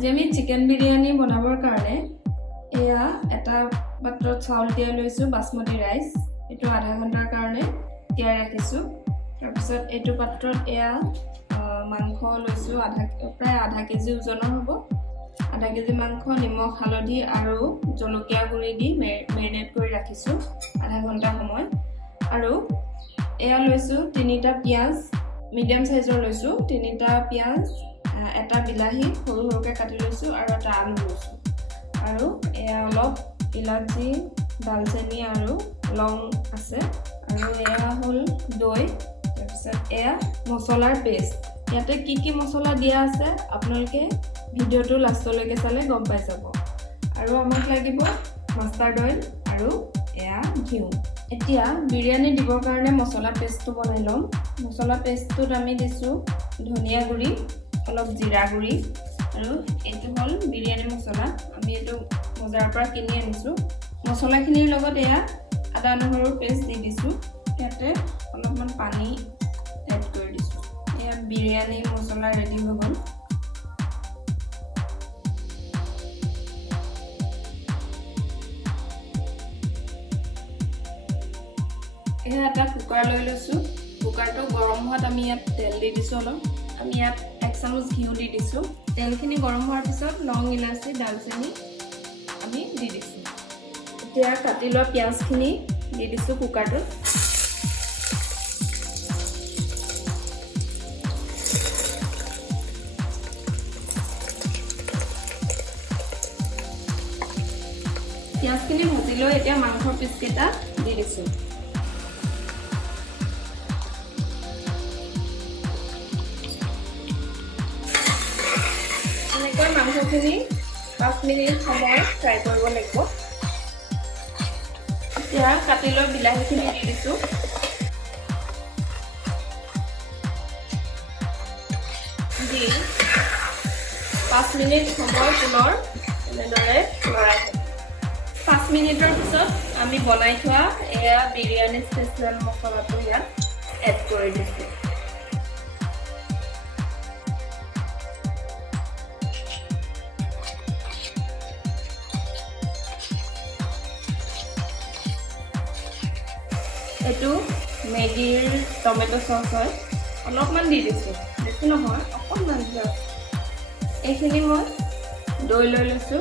আজি আমি চিকেন বিৰিয়ানী বনাবৰ কাৰণে এয়া এটা পাত্ৰত চাউল তিয়াই লৈছো বাসমতি ৰাইচ এটো আধা ঘণ্টাৰ কাৰণে তিয়াই ৰাখিছো তাৰপিছত এটো পাত্ৰত এয়া মাংস লৈছো প্ৰায় আধা কেজি ওজনৰ হ'ব আধা কেজি মাংস নিমখ হালধি আৰু জলকীয়া গুৰি দি মেৰিনেট কৰি ৰাখিছো আধা ঘণ্টা সময় আৰু এয়া লৈছো তিনিটা পিয়াজ মিডিয়াম সাইজৰ লৈছো তিনিটা পিয়াজ এটা বিলাহী সৰু সৰুকৈ কাটি লৈছো আৰু এটা আলু লৈছো আৰু এয়া অলপ ইলাচি দালচেনি আৰু লং আছে আৰু এয়া হ'ল দৈ তাৰপিছত এয়া মছলাৰ পেষ্ট ইয়াতে কি মছলা দিয়া আছে আপোনালোকে ভিডিওটো লাষ্টলৈকে চালে গম পাই যাব আৰু আমাক লাগিব মাষ্টাৰ্ড অইল আৰু এয়া ঘিউ এতিয়া বিৰিয়ানী দিবৰ কাৰণে মছলা পেষ্টটো বনাই লম মছলা পেষ্টটোত আমি দিছো ধনিয়া গুৰি অলপ জিৰা গুৰি আৰু এটো হল বিৰিয়ানী মছলা আমি এটো বজাৰৰ পৰা কিনি আনিছো মছলাখিনিৰ লগত এয়া আদা নহৰুৰ পেষ্ট দি দিছো ইয়াতে অলপমান পানী এড কৰি দিছো এয়া বিৰিয়ানী মছলা ৰেডি হৈ গ'ল এয়া এটা কুকাৰ লৈ লৈছো কুকাৰটো গৰম হোৱাত আমি ইয়াত তেল দি দিছো অলপ আমি ইয়াত 1 চামুচ ঘিউ দি দিছো তেলখিনি গৰম হোৱাৰ পিছত লং ইলাচি দালচেনি আমি দি দিছো এতিয়া কাটি লোৱা পিয়াজখিনি দি দিছো কুকাৰটোত পিয়াজখিনি ভাজি লৈ এতিয়া মাংসৰ পিচকেইটা দি দিছো মাংসখিনি 5 মিনিট সময় ফ্ৰাই কৰিব লাগিব এতিয়া কাটি লৈ বিলাহীখিনি দি দিছো দি 5 মিনিট সময় পুনৰ এনেদৰে লৰাই 5 মিনিটৰ পিছত আমি বনাই থোৱা এয়া বিৰিয়ানী স্পেচিয়েল মছলাটো ইয়াত এড কৰি দিছো এটো মেগিৰ টমেটো সস হয় অলপমান দি দিছো বেছি নহয় অকণমান এইখিনি মই দৈ লৈ লৈছো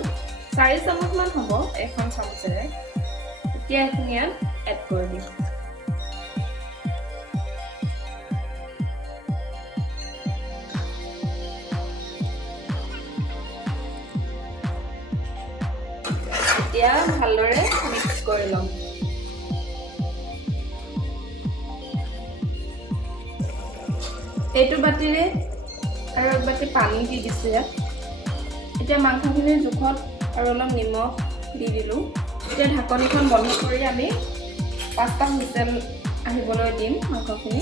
4 চামুচ মান হ'ব এখন চামুচেৰে এতিয়া এইখিনি এড কৰি দিম এতিয়া ভালদৰে মিক্স কৰি লম এইটো বাটিৰে আৰু এক বাটি পানী দি দিছো ইয়াত এতিয়া মাংসখিনি জোখত আৰু অলপ নিমখ দি দিলো এতিয়া ঢাকনিখন বন্ধ কৰি আমি 5টা হুইচেল আহিবলৈ দিম মাংসখিনি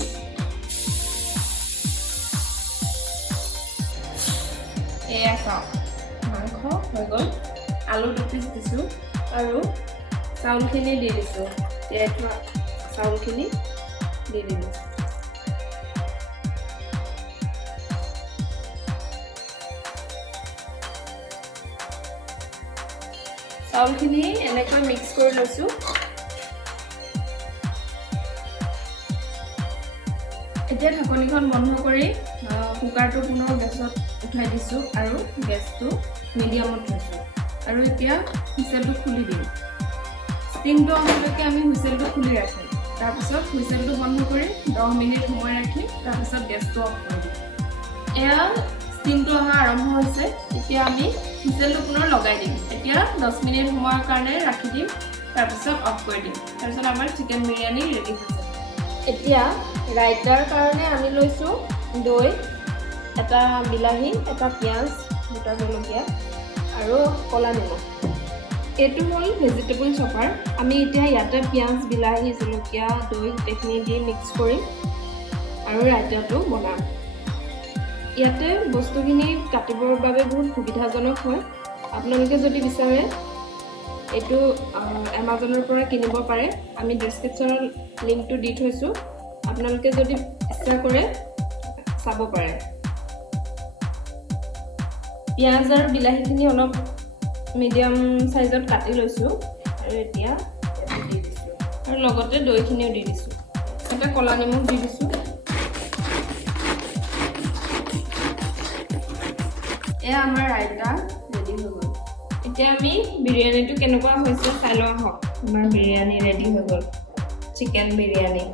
এয়া চাওক মাংস হৈ গ'ল আলু 2 পিচ দিছো আৰু চাউলখিনি দি দিছো তিয়াই থোৱা চাউলখিনি দি দিলো চাউলখিনি এনেকৈ মিক্স কৰি লৈছো এতিয়া ঢাকনিখন বন্ধ কৰি কুকাৰটো পুনৰ গেছত উঠাই দিছো আৰু গেছটো মিডিয়ামত থৈছো আৰু এতিয়া হুইচেলটো খুলি দিম ষ্টিমটো অহালৈকে আমি হুইচেলটো খুলি ৰাখিম তাৰপিছত হুইচেলটো বন্ধ কৰি 10 মিনিট সময় ৰাখি তাৰপিছত গেছটো অফ কৰি দিম এয়া ষ্টিমটো অহা আৰম্ভ হৈছে এতিয়া আমি হুইচেলটো পুনৰ লগাই দিম এতিয়া 10 মিনিট সময়ৰ কাৰণে ৰাখি দিম তাৰপিছত অফ কৰি দিম তাৰপিছত আমাৰ চিকেন বিৰিয়ানী ৰেডি হৈছে এতিয়া ৰাইতাৰ কাৰণে আমি লৈছো দৈ এটা বিলাহী এটা পিয়াজ দুটা জলকীয়া আৰু কলা নিমখ এটো হ'ল ভেজিটেবল চপাৰ আমি এতিয়া ইয়াতে পিয়াজ বিলাহী জলকীয়া দৈ গোটেইখিনি দি মিক্স কৰিম আৰু ৰাইতাটো বনাম ইয়াতে বস্তুখিনি কাটিবৰ বাবে বহুত সুবিধাজনক হয় আপোনালোকে যদি বিচাৰে এটো Amazonৰ পৰা কিনিব পাৰে আমি ডেসক্ৰিপচনৰ লিংকটো দি থৈছো আপোনালোকে যদি ইচ্ছা কৰে চাব পাৰে পিঁয়াজ আৰু বিলাহীখিনি অলপ মিডিয়াম সাইজত কাটি লৈছোঁ আৰু এতিয়া দি দিছোঁ আৰু লগতে দৈখিনিও দি দিছোঁ এটা কলা নিমখ দি দিছোঁ এয়া আমাৰ ৰাইতা ৰেডি হৈ গ'ল এতিয়া আমি বিৰিয়ানীটো কেনেকুৱা হৈছে চাই লওঁ আহক আমাৰ বিৰিয়ানী ৰেডি হৈ গ'ল চিকেন বিৰিয়ানী